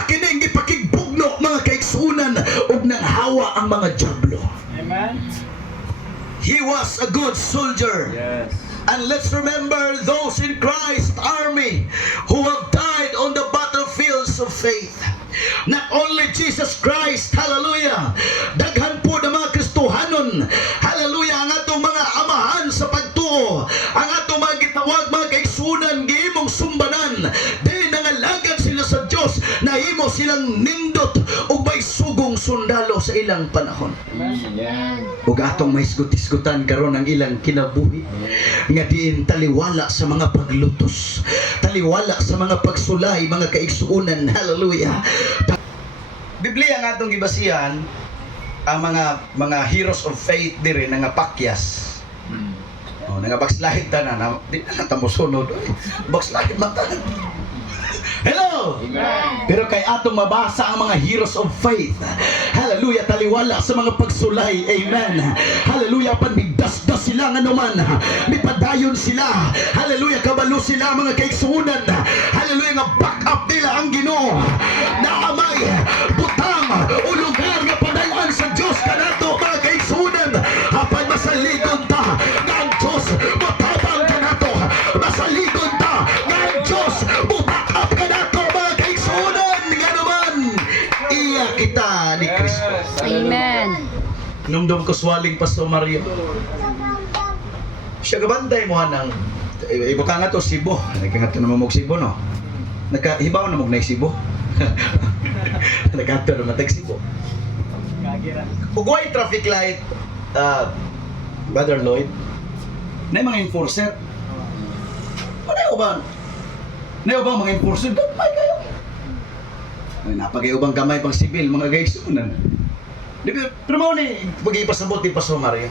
Iya kining gipakigbugno mga kaigsunan ug nang hawa ang mga diablo. Amen. He was a good soldier. Yes. And let's remember those in Christ's army who have died on the battlefields of faith. Not only Jesus Christ, hallelujah, daghan po na mga Kristohanon, hallelujah, ang atong mga amahan sa pagtuo, ang atong mga gitawag, mga kaigsunan, giimong sumbanan, dahil nangalagad sila sa Diyos, na imo silang nindot o may sugong sundalo sa ilang panahon. Amen. Ug atong may isgut-isgutan karon ang ilang kinabuhi nga diin taliwala sa mga paglutos, taliwala sa mga pagsulay, mga kaigsuonan, hallelujah. Biblia nga atong gibasihan ang mga heroes of faith dire nga pakyas. Nga backslide tanan, di na tamo sunod. Backslide man tanan. Hello! Amen. Pero kay atong mabasa ang mga heroes of faith. Hallelujah, taliwala sa mga pagsulay. Amen. Hallelujah, panbigdas-das sila nga naman. Mipadayon sila. Hallelujah, kabalo sila mga kaigsuunan. Hallelujah, nga back up nila ang Ginoo. Na amay butang o lugar nga padayon sa Diyos kanato mga kaigsuunan. Apan masaligon ta nga ang Diyos matabang kanato. Masaligon ta nga ang Diyos back up kanato mga kaigsuunan. Nga naman iya kita ni Kristo. Amen. Numdum ko swaling Pastor Mario. Siya gabantay mo ng ibo ka nga to Cebu. Nagkangato naman mong Cebu, no? Nagkahibaw na mong na Cebu. Nagkanto naman tag Cebu. Ugway traffic light, Brother Lloyd, na mga enforcer. Ano ba? Na ba mga enforcer? Gamay kayo. Ay, napagay ubang kamay pang sibil, mga gaigsunan. Pero mo ni, pag-ipasabot ni Pastor Mario.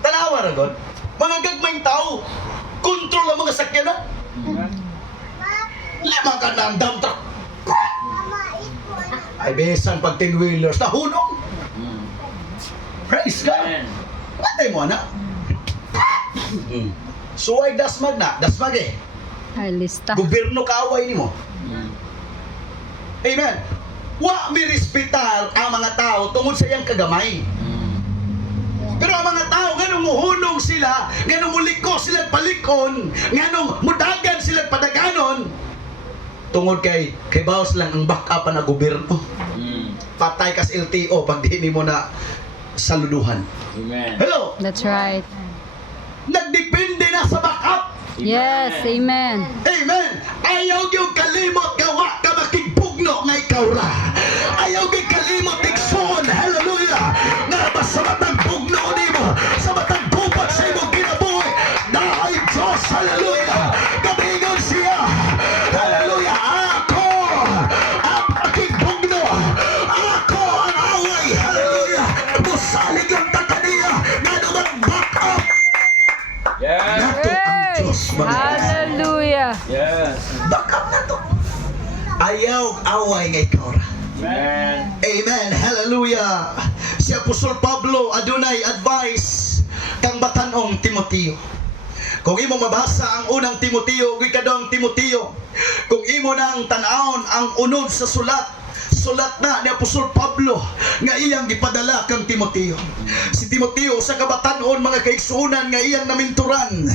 Tanawa na God. Mga gagmayng tao, kontrol ang mga sakyanan. Lima ka na ang dump truck. Ay, besan pag 10-wheelers, nahunong. Praise God. Patay mo, anak. So ay dasmag na, dasmag eh. Ay, lista. Gobyerno kaaway ni mo. Amen. Wa mi respetar ang mga tao tungod sa iyang kagamay. Pero ang mga tao nganong muhunong sila, nganong muliko sila palikon, nganong mudagan sila padaganon tungod kay bawas lang ang backup na gobyerno. Patay kas LTO pag di mo na saluduhan. Amen. Hello. That's right. Nagdepende na sa backup. Yes, amen. Amen. Ayaw yung kalimot gawa ka makigbugno nga ikaw ra. Ayaw yung kalimot igsoon. Hallelujah. Nga basta matang bugno ni mo. Sa matang bupat sa imong kinabuhi. Naay Diyos. Hallelujah. Kabingon siya. Hallelujah. Ako ang makigbugno. Ako ang away. Hallelujah. Musalig ang takaniya. Nga naman back up. Yes. Nato ang Diyos. Mga Hallelujah. Yes. backup na to. Ayaw away nga ikaw ra. Amen. Amen. Hallelujah. Si Apostol Pablo adunay advice kang batanong Timoteo. Kung imo mabasa ang unang Timoteo, ikadong Timoteo, kung imo nang tan-awon ang unod sa sulat na ni Apostol Pablo nga iyang gipadala kang Timoteo. Si Timoteo sa kabatanon mga kaigsuunan nga iyang naminturan.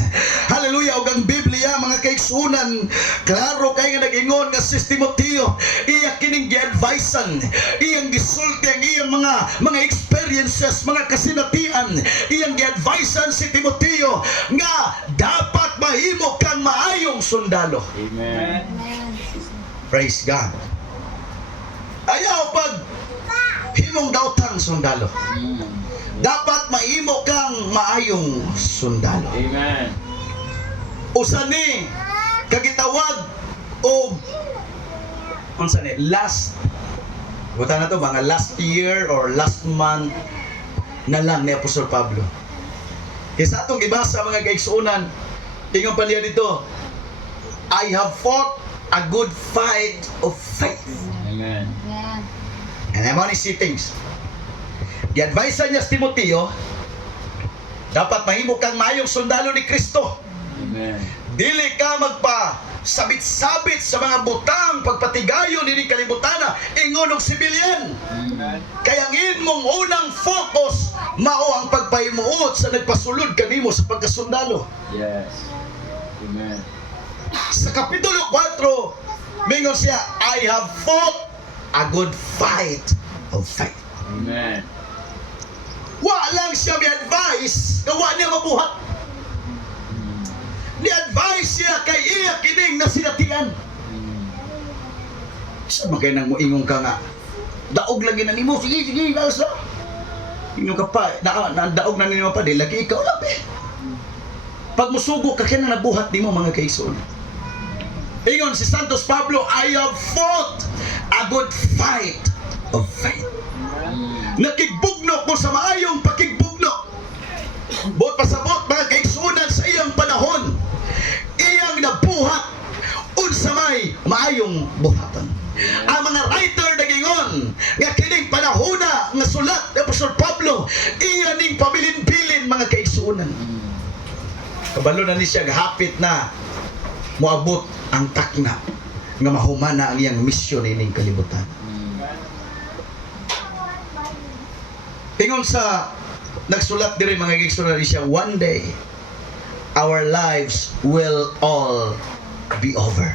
Hallelujah. Og ang Biblia mga kaigsuunan, klaro kay nga nag-ingon nga si Timoteo iya kining gi-advisean, iyang gisulti ang iyang mga experiences, mga kasinatian, iyang gi-advisean si Timoteo nga dapat mahimo kang maayong sundalo. Amen. Praise God. Ayaw pag himong daotang sundalo. Dapat mahimo kang maayong sundalo. Amen. Usa ni kagitawag o unsa ni last buta na to mga last year or last month na lang ni Apostol Pablo. Kaya atong gibasa mga kaigsuunan, tingnan pa niya dito, I have fought a good fight of faith. Amen. And I'm only see things. I-advise niya si Timoteo, dapat mahimo kang maayong sundalo ni Kristo. Amen. Dili ka magpa sabit-sabit sa mga butang, pagpatigayon, dili kalibutan na, ingon og civilian. Amen. Kaya ang imong unang focus mao ang pagpahimuot sa nagpasulod kanimo sa pagkasundalo. Yes. Amen. Sa Kapitulo 4, mingon siya, I have fought a good fight of faith. Amen. Wa lang siya mi-advise na wa niya mabuhat. Ni-advise siya kay iya kining nasinatian. Sa magay nang moingon ka nga, daog lagi na nimo, sige, nasa. Inyo ka pa, daog na nimo pa, di lagi ikaw lang eh. Pag musugo ka kaya na nabuhat nimo mga kaigsoon. Ingon si Santos Pablo, I have fought a good fight of faith. Nakigbugno ko sa maayong pakigbugno. Bot pasabot mga kaigsunan sa iyang panahon, iyang nabuhat unsa may maayong buhatan. Ang mga writer nagingon nga kining panahona nga sulat ni Apostol Pablo, iya ning pabilin-bilin mga kaigsunan. Kabalo na ni siya gahapit na moabot ang takna nga mahumana ang iyang misyon ining kalibutan. Ingon sa nagsulat diri mga kaigsunan ni siya, one day our lives will all be over.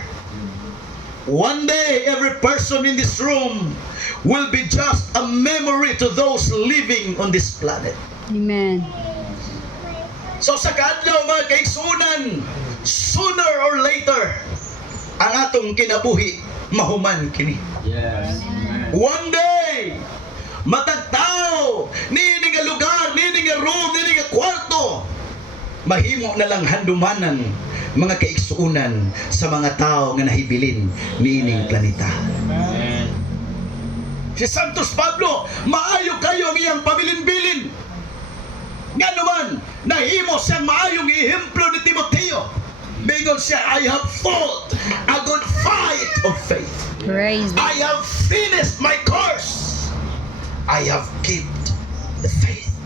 One day, every person in this room will be just a memory to those living on this planet. Amen. So sa kaadlaw mga kaigsunan, sooner or later, ang atong kinabuhi mahuman kini. Yes. Amen. One day, matagtao, nini nga lugar, nini nga room, nini nga kwarto, mahimo na lang handumanan mga kaigsuunan sa mga tao nga nahibilin niining planeta. Amen. Si Santos Pablo, maayo kayo ang iyang pabilin-bilin. Nga naman, nahimo siyang maayong ihemplo ni Timoteo. Bingon siya, I have fought a good fight of faith. Praise the I have finished my course. I have kept the faith.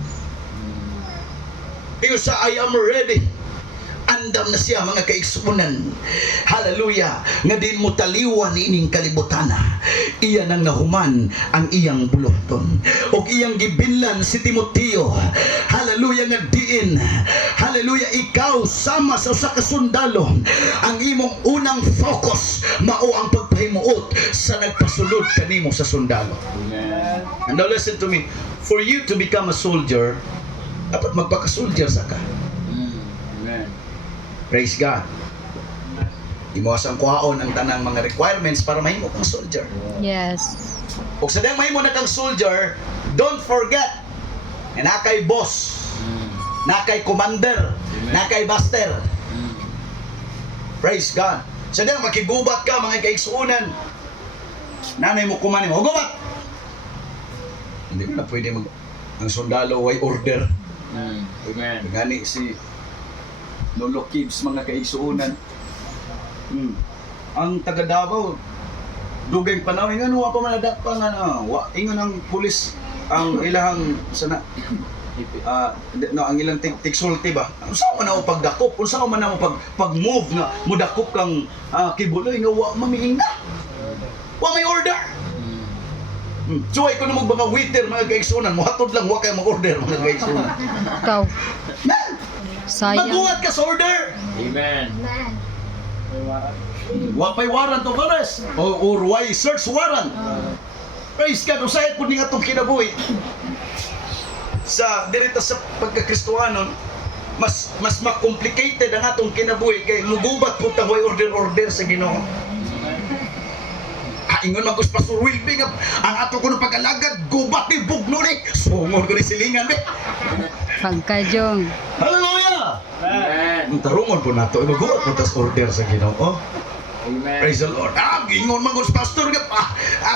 Bingon siya, I am ready. Andam na siya mga kaigsuunan. Hallelujah. Nga din mo taliwan ining kalibutana. Iya nang nahuman ang iyang buloton. O iyang gibilan si Timoteo. Hallelujah nga diin. Hallelujah, ikaw sama sa usa ka sundalo. Ang imong unang focus mao ang pagpahimuot sa nagpasulod kanimo sa sundalo. Amen. And now listen to me. For you to become a soldier, dapat magpaka-soldier sa ka. Amen. Praise God. Imuwas ang kuhaon ang tanang mga requirements para mahimo kang soldier. Yes. Kung sadang mahimo na kang soldier, don't forget na nakay boss, nakay commander, nakay master. Praise God. Sadang makigubat ka mga kaigsuunan. Nanay mo kumanin mo, gubat! Hindi mo na pwede ang sundalo way order. Amen. Gani si Lolo Kids mga kaigsuunan. Ang taga Davao dugay panahon ingon wa pa man nadakpa nga ingon ang pulis ang ilahang sana no ang ilang tiksulti ba. Unsa man na pagdakop, unsa man na pag-move nga mudakop kang kibuloy nga wa mamihinga. Wa may order. Suway ko na mga waiter mga kaigsuunan, muhatod lang wa kay mag-order mga kaigsuunan. Ikaw. Man, Sayang. magbuhat ka sa order. Amen. Wa pay warrant of arrest or why search warrant. Praise God, usahay po nga itong kinabuhi. Sa dirita sa pagkakristuhanon, mas complicated ang atong kinabuhi kay mugubat po ta way order sa Ginoo. Ingon man ko sa Pastor Wilby nga ang ato ko ng pag-alagad gubat ni bugno ni sungor ko ni silingan be. Pagkajong. Hallelujah. Amen. Ang tarungon po nato ibaguat po tas order sa Ginoo. Amen. Praise the Lord. Ingon man ko sa pastor nga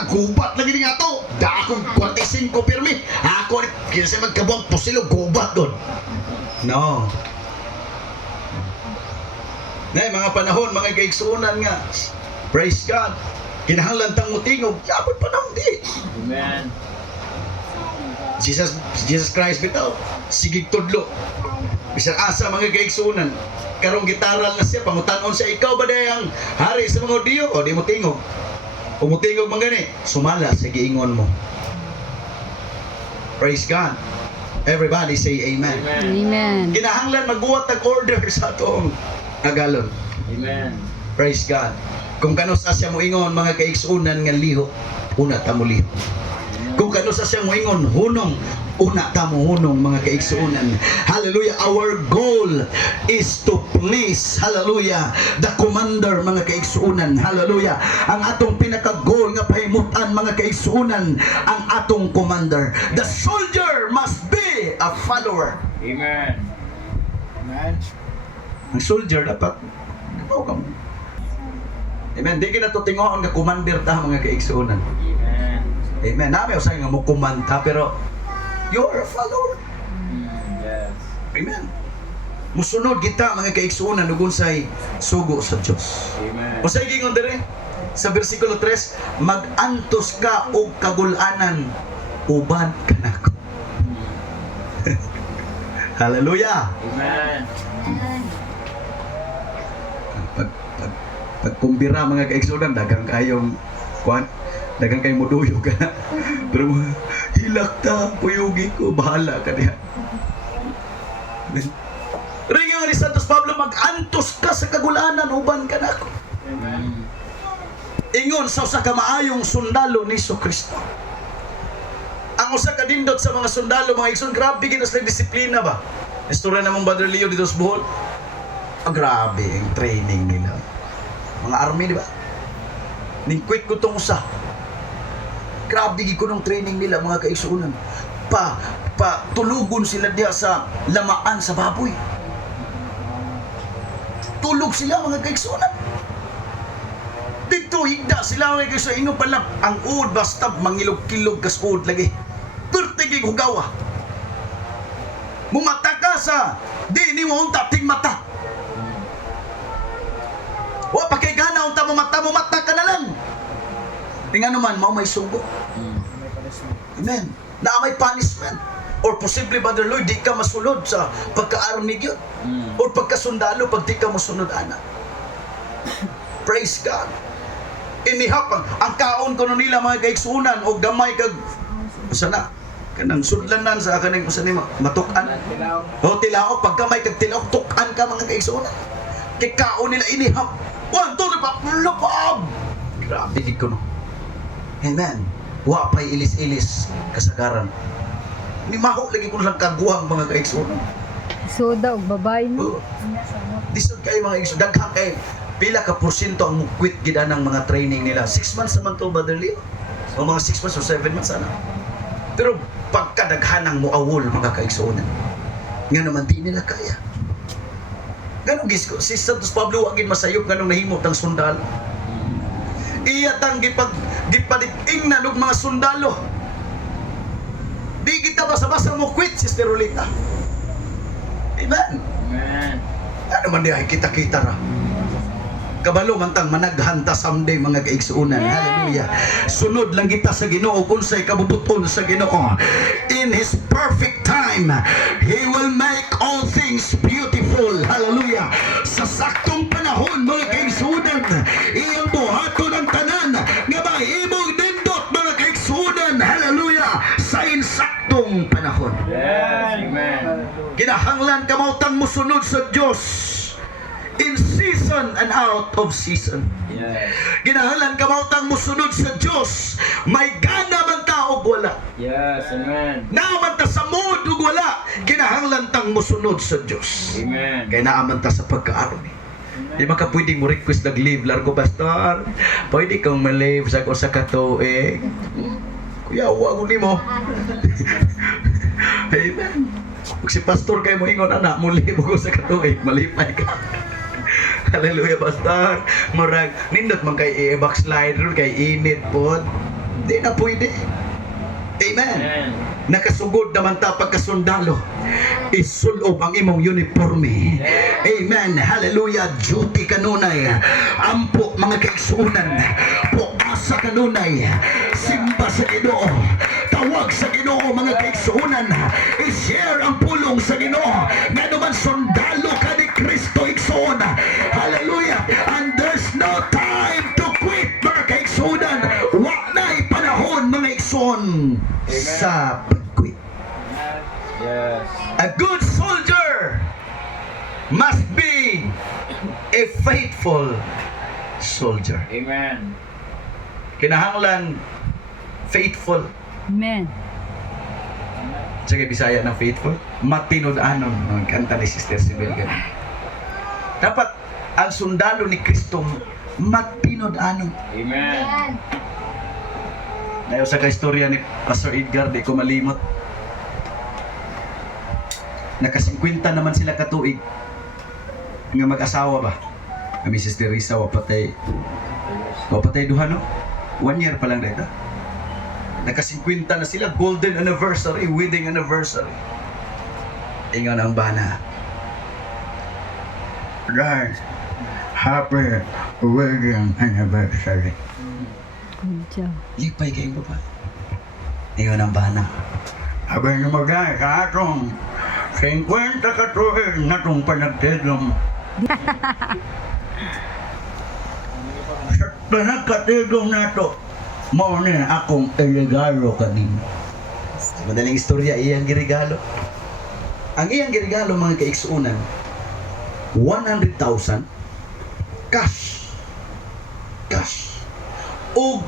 gubat lagi ni ato. Da akong 45 pirmi. Ako kinsa magkabuang pusilo gubat don. No. Nay mga panahon mga kaigsuunan nga. Praise God. Kinahanglan tang mutingog, yapon pa nang di. Amen. Jesus Christ bitaw, sigig tudlo. Bisan asa mga kaigsunan, karong gitaral na siya, pangutanon siya, ikaw ba dayang hari sa mga Diyo? O di mo tingog. Kung mutingog man gani, sumala sa giingon mo. Praise God. Everybody say amen. Amen. Kinahanglan magbuhat ng order sa atong agalon. Amen. Praise God. Kung kano sa siya moingon mga kaigsuunan nga liho, una ta mo liho. Kung kano sa siya moingon hunong, una ta mo hunong mga kaigsuunan. Hallelujah. Our goal is to please, hallelujah, the commander mga kaigsuunan. Hallelujah. Ang atong pinaka-goal nga pahimutan mga kaigsuunan, ang atong commander. The soldier must be a follower. Amen. Amen. Ang soldier dapat ikaw ka mo. Amen. Di ka na tutingoon nga commander ta mga kaigsuunan. Amen. Amen. Namin usay nga mo kumanta pero you are a follower. Yes. Amen. Musunod kita mga kaigsuunan ug unsay sugo sa Dios. Amen. Unsay gingon dire sa bersikulo 3, mag-antos ka og kagul-anan uban kanako. Hallelujah. Amen. Pagkumbira mga kaigsuunan dagang kayong kwan, dagang kayong muduyo ka. Pero hilak ta, puyugi ko, bahala ka diha. Ringan ni Santos Pablo, mag-antos ka sa kagulanan, uban ka na ako. Amen. Ingon sa usa ka maayong sundalo ni Kristo. Ang usa ka dindot sa mga sundalo, mga igsoon, grabe ginas na disiplina ba? Istorya namang Brother Leo dito sa Bohol. Grabe ang training nila. Mga army, di ba? Ningkwit ko tong usa. Grabe ko nung training nila mga kaigsuunan. Tulugon sila diha sa lamaan sa baboy. Tulog sila mga kaigsuunan. Dito higda sila mga kaigsuunan. Ingo pala ang uod basta mangilog-kilog kas uod lagi. Pertigig hugawa. Mumata ka sa di ni mo unta ting mata. Wa pakigana unta mo mata ka na lang. Tingano man mao may sugo. Amen. Na may punishment. Or posible Brother Lloyd, di ka masulod sa pagka-army gyud. Or pagkasundalo pag di ka mosunod ana. Praise God. Inihap ang kaon kuno nila mga kaigsuunan og gamay kag sana kanang sudlanan sa kanang usa ni matukan. O tilaok pag gamay kag tilaok tukan ka mga kaigsuunan. Kay kaon nila inihap. 1, 2, 3, 4. Grabe gid kuno. Amen. Wa pay ilis-ilis kasagaran. Ni maho lagi ko lang kaguhang mga kaigsuunan. Soda og babay no. Disod kay mga kaigsuunan daghang kay pila ka porsyento ang mukwit gid anang mga training nila. 6 months naman to Brother Leo. O mga 6 months or 7 months ana. Pero pagkadaghanang muawol mga kaigsuunan. Nga naman di nila kaya. Ganong gisko si Santos Pablo wagin masayop ganong nahimo tang sundalo. Iya tang gipadik-ing na ng mga sundalo. Di kita basa-basa mo quit, Sister Rolita. Amen. Amen. Ano man diya kita-kita ra. Kabalo man tang managhanta someday mga kaigsuunan. Hallelujah. Sunod lang kita sa Ginoo kung sa'y kabubuton sa Ginoo. In His perfect time, He will make all things beautiful. Hallelujah. Sa saktong panahon mga kaigsuunan, iyang buhaton ang tanan nga mahimong nindot mga kaigsuunan. Hallelujah. Sa insaktong panahon. Yes. Amen. Kinahanglan kamautang musunod sa Diyos in season and out of season. Yes. Kinahanglan kamautang musunod sa Diyos. May gana man ta og wala. Yes. Amen. Naaman ta sa mood ug wala. Kinahanglan tang musunod sa Diyos. Amen. Kaya naaman ta sa pagkaarmi. Di ba ka pwedeng mo request nag-leave largo pastor? Pwede kang ma-leave sa ko sa katuig. Kuya, huwag ni mo. Amen. Kung si pastor kayo mo ingon, anak, mo libo ko sa katuig, malipay ka. Hallelujah, pastor. Murag, nindot man kay backslide ron, kay init po. Di na pwede. Amen. Amen. Nakasugod naman ta pagkasundalo. Isulob ang imong uniforme. Amen. Hallelujah. Duty kanunay. Ampo mga kaigsuunan. Puasa kanunay. Simba sa Ginoo. Tawag sa Ginoo mga kaigsuunan. I-share ang pulong sa Ginoo. Nga naman sundalo ka ni Kristo igsuon. Hallelujah. And there's no time to quit mga kaigsuunan. hapon sa pagquit. Yes. A good soldier must be a faithful soldier. Amen. Kinahanglan faithful. Amen. Sige, Bisaya ng faithful. Matinud-anon. Ang kanta ni Sister Sibel. Dapat ang sundalo ni Kristo matinud-anon. Amen. Ayaw sa kaistorya ni Pastor Edgar, di ko malimot. Naka-50 naman sila katuig. Nga mag-asawa ba? Kami Sister Risa, wapatay duha, no? 1 year pa lang dito. Naka-50 na sila, golden anniversary, wedding anniversary. Ingon ang bana. Guys, happy wedding anniversary. Good job. Lipay kayong babae. Ingon ang bana. Abay na magay sa atong 50 katuig na itong panagtigom. Sa panagkatigom na ito, mauni akong iligalo kanino. Madaling istorya, iyang girigalo. Ang iyang girigalo, mga kaiksuunan, 100,000 cash. Cash. O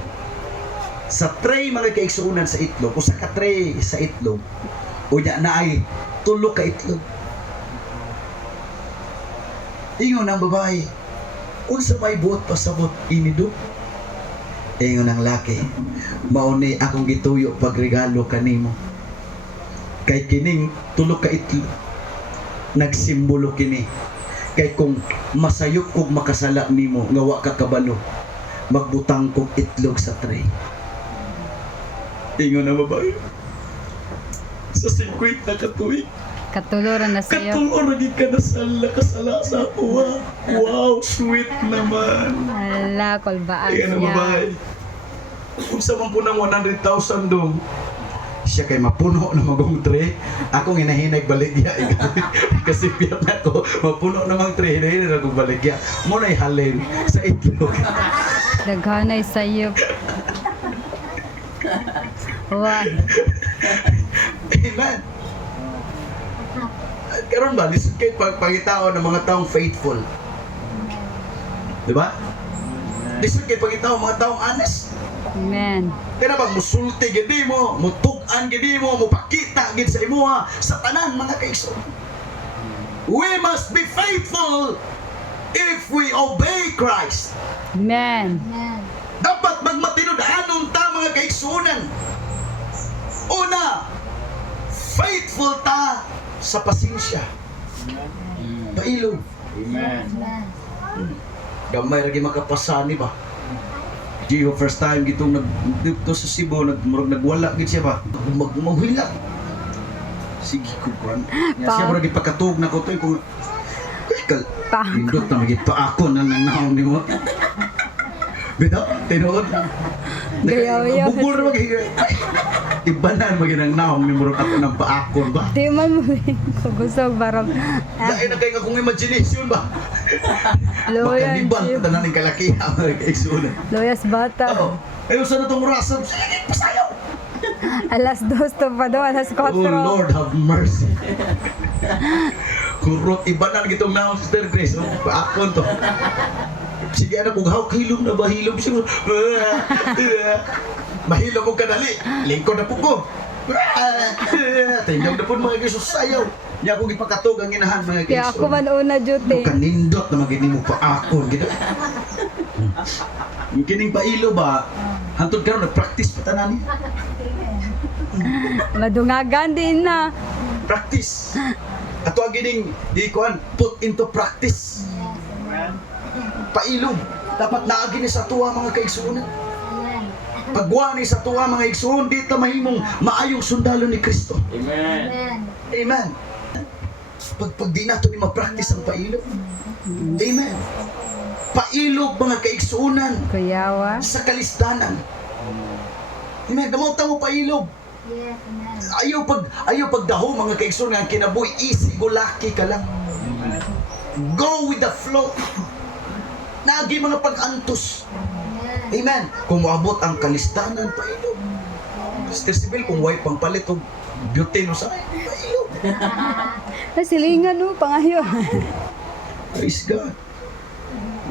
sa tray mga kaiksuunan sa itlog, o sa katray sa itlog, o niya na ay tulo ka itlog. Ingon ang babae, unsa may buot pasabot inido? Ingon ang laki, mauni akong gituyo pagregalo kanimo. Kay kining tulo ka itlog, nagsimbolo kini. Kay kung masayop kog makasala nimo nga wa ka kabalo, magbutang kog itlog sa tray. Ingon ang babae, sa 50 na katuig, Katuluran na sa'yo. katulong naging ka kasala sa tuwa. Wow, sweet naman. Ala, kulbaan Ayan ang niya. babae. Kung sa man po ng 100,000 dong, siya kay mapuno na magong tray. Ako hinahinay baligya. Kasi piyat na ko, mapuno na mag tray, hinahinay na akong baligya. Muna'y halin sa itlog. Daghanay sa'yo. Wow. Amen. At karon ba, lisod kayo pagpagitao ng mga taong faithful. Diba? Lisod kayo pagitao ng mga taong honest. Amen. Kaya bang musulti gidi mo, mutugan gidi mo, mupakita gid sa imuha sa tanan mga kaigsoon. We must be faithful if we obey Christ. Amen. Dapat magmatinud-anon ta mga kaigsuonan. Una, faithful ta sa pasensya. Pailog. Amen. Gamay lagi makapasani ba? Gio first time gitong dito sa Cebu nagwala gid siya ba? Maghilak. Sige ko kan. Siya ra gipakatug na ko toy kung Paako. Indot na magit pa ako nang naon nimo. Bitaw, tinuod. Gayaw-yaw. Bugol ra maghiga. Ibanan maginang naon nimo ako nang paakon ba? Di man mo kusog barang. Dahil na kayo akong imagination ba? Loyan. Makanibal Jim. tanan ng kalakihan mga kaigsuonan. Loyas bata. Oo. Ayaw sa natong rason. Sige, pasayaw. Alas 2 to pa do, alas 4. Oh Lord, have mercy. Kurot, iba na gitong naon, Sister Grace. Oh, paakon to. Sige, anak, kung hawak hilom na ba? Hilom siya. Mahilom mo kadali. Lingkod na po ko. Tingnan na po mga Gisus sayaw. Niya akong ipakatog ang inahan mga Gisus. Kaya ako man una duty. Kanindot na magini mo paakon. Gito. Yung kining pailo ba? Hantod ka rin, nag-practice pa tanan niya. Madungagan din na. Practice. Ato ang gining ikuan put into practice. Pailog. Dapat naagi ni sa tuwa mga kaigsuonan. Pagwa ni sa tuwa mga igsuon, di ta mahimong maayong sundalo ni Kristo. Amen. Amen. Pag di nato ni ma-practice ang pailog. Amen. Pailog mga kaigsuonan Kuyawa. sa kalistanan. Amen. Damotan mo pailog. Ayaw pagdaho mga kaigsuonan nga kinabuhi easy go lucky ka lang. Go with the flow. Nagi mga pag-antos. Amen. Kung moabot ang kalistanan, pailog. Sister Sibyl, kung way pang palit o beauty no sa pailog. Silingan no, pangayo. Praise God.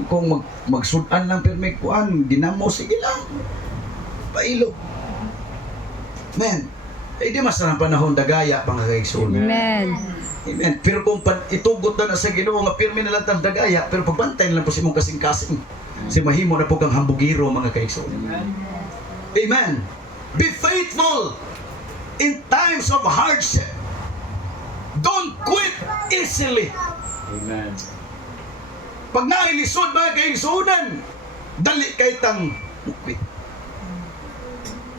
Kung magsudan lang pero may kuan, ginamo, sige lang. Pailog. Man, di mas na panahon dagaya, mga kaigsoon. Amen. Amen. Pero kung itugot na sa Ginoo nga pirmi na lang tang dagaya, pero pagbantay na lang po si mong kasing-kasing. Si mahimo na po kang hambugiro, mga kaigsoon. Amen. Be faithful in times of hardship. Don't quit easily. Amen. Pag nailisod, mga kaigsunan, dali kay tang mukwit.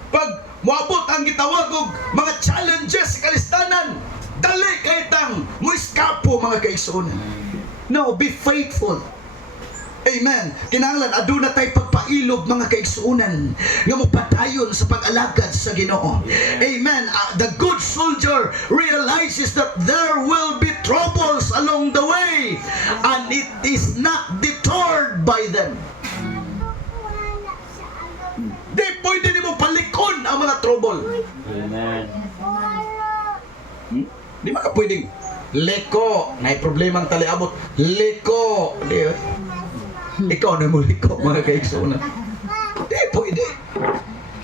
Pag moabot ang gitawag og mga challenges sa kalistanan, dali kay tang muiskapo, mga kaigsunan. No, be faithful. Amen. Kinahanglan aduna tay pagpailog, mga kaigsuunan, nga mopadayon sa pag-alagad sa Ginoo. Amen. The good soldier realizes that there will be troubles along the way and it is not deterred by them. Di pwede nimo palikon ang mga trouble. Amen. Di ba ka pwedeng leko, may problemang taliabot, leko. Di, ikaw na mo liko, mga kaigsunan. Di pwede.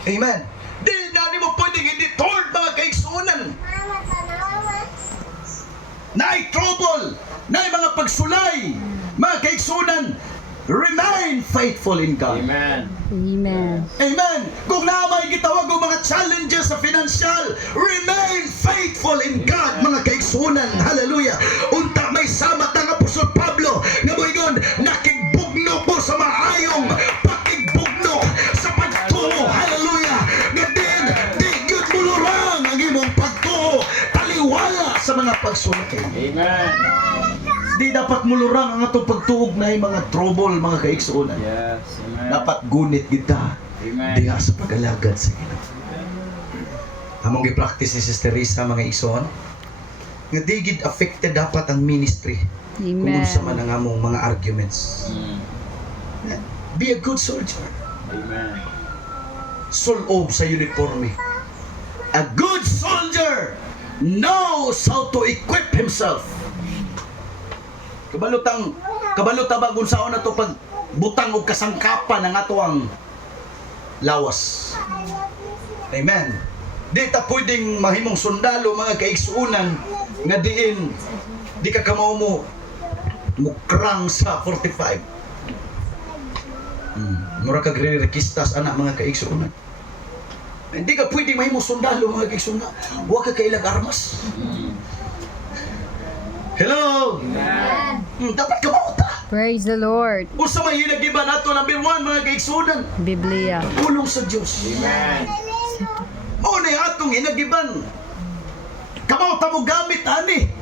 Amen. Di na mo pwedeng i-detort, mga kaigsunan. Naay trouble, naay mga pagsulay, mga kaigsunan. Remain faithful in God. Amen. Amen. Amen. Kung naamay gitawag o mga challenges sa financial, remain faithful in God, mga kaigsunan. Hallelujah. Unta may samat ng Apostol Pablo nga moingon, nakigbugno ko sa maayong pakigbugno sa pagtuo. Hallelujah. Nga din, di yun mulurang ang imong pagtuo, taliwala sa mga pagsulay. Amen. Di dapat mulurang ang atong pagtuog na mga trouble, mga kaigsunan. Yes. Amen. Dapat gunit kita Amen. diha sa pag-alagad sa Ginoo. Among gi-practice ni Sister Risa, mga igsoon, nga di gid affected dapat ang ministry kung Amen. unsa man ang among mga arguments. Mm. Be a good soldier. Amen. Sulob sa uniforme. A good soldier knows how to equip himself. Kabalutang ba kung saan na to pag butang og kasangkapan ng ato ang lawas. Amen. Di ta pwedeng mahimong sundalo, mga kaigsuunan, nga diin di ka kamaw mo mukrang sa 45. Mura ka gre-rekistas, anak, mga kaigsuunan. Hindi ka pwedeng mahimong sundalo, mga kaigsuunan. Huwag ka kailag armas. Hello! Amen. Dapat kamaw ta. Praise the Lord. Unsa may hinagiban nato, number 1, mga kaigsuunan, Biblia. pulong sa Dios. Amen. O na atong hinagiban. Kamaw ta mo gamit ani.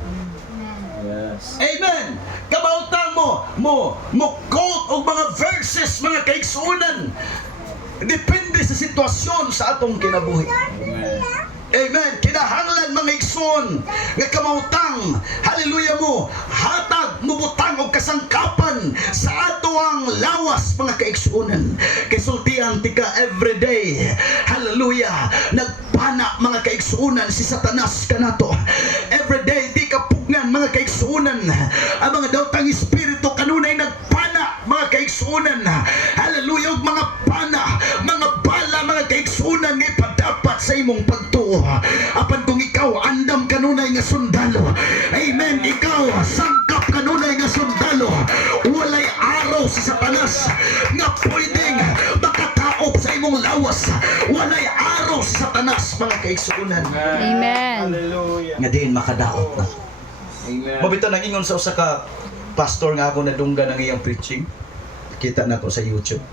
Yes. Amen. Kamaw ta mo quote og mga verses, mga kaigsuunan. Depende sa sitwasyon sa atong kinabuhi. Amen. Amen. Kinahanglan, mga igsoon, nga kamautang, hallelujah mo, hatag mo butang og kasangkapan sa ato ang lawas, mga kaigsuonan. Kisultian tika everyday, hallelujah, nagpana, mga kaigsuonan, si Satanas kanato. Everyday di ka pugnan, mga kaigsuonan. Ang mga daotang espiritu kanunay nagpana, mga kaigsuonan. Hallelujah, og mga pana, mga bala, mga kaigsuonan, nga ipadapat sa imong pagtuo. Apan kung ikaw andam kanunay nga sundalo, amen, ikaw sangkap kanunay nga sundalo, walay araw sa Satanas nga pwedeng makataop sa imong lawas. Walay araw sa Satanas, mga kaigsuonan, Amen. Hallelujah. nga diin makadaot na. Amen. Mabita nang ingon sa usa ka pastor nga ako nadunggan ng iyang preaching. Kita na ko sa YouTube.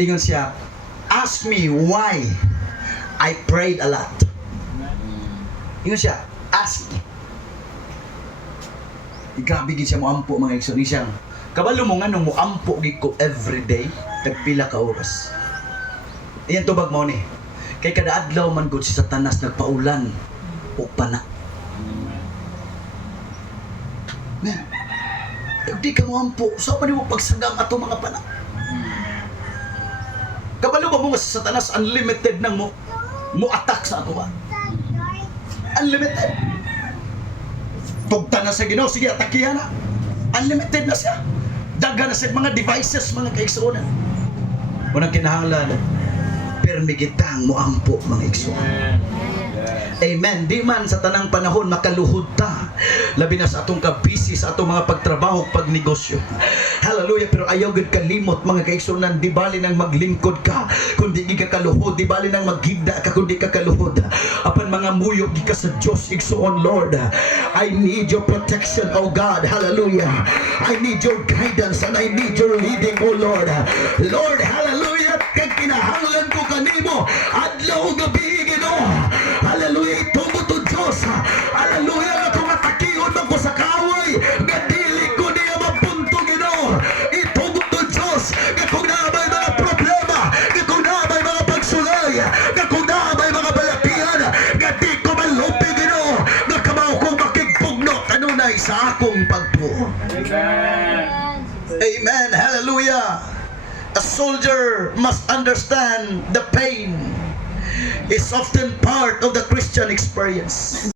Ingon siya, ask me why I prayed a lot. Ingon siya, ask me. Grabe gid siya mo ampo, mga igsoon siya. Kabalo mo nga nung mo ampo gid ko everyday kag pila ka oras. Iyan tubag mo ni. Kay kada adlaw man gud si Satanas nagpaulan og pana. Man, di ka mo ampo, sa pa mo pagsagang ato mga pana. Kabalo ba mo nga sa Satanas unlimited nang mo attack sa ato ba? Unlimited. Tugta na sa Ginoo, sige atakihan na. Unlimited na siya. Daga na sa mga devices, mga kaigsuonan. Unang kinahanglan, permigitang mo ampo mga igsuon. Amen. Di man sa tanang panahon makaluhod ta. Labi na sa atong kabisi, sa atong mga pagtrabaho, pagnegosyo. Hallelujah. Pero ayaw gud kalimot mga kaigsunan, di bali nang maglingkod ka kundi di ka kaluhod, di bali nang maghigda ka kundi ka kaluhod. Apan mga muyog di ka sa Dios igsuon, Lord. I need your protection, oh God. Hallelujah. I need your guidance and I need your leading, oh Lord. Lord, hallelujah. Kag kinahanglan ko kanimo adlaw ug gabi, Ginoo. Hallelujah. Itugo to Diyos. Hallelujah. Nga kung atakiyon man ko sa kaway, nga dili ko niya mapunto, Ginoo. Itugo to Diyos. Nga kung naabay mga problema, nga kung naabay mga pagsulay, nga kung naabay mga balapihan, nga di ko malupi, Ginoo. Nga kamaw kong makigpugno kanunay sa akong pagpuo. Amen. Amen. Hallelujah. A soldier must understand the pain is often part of the Christian experience.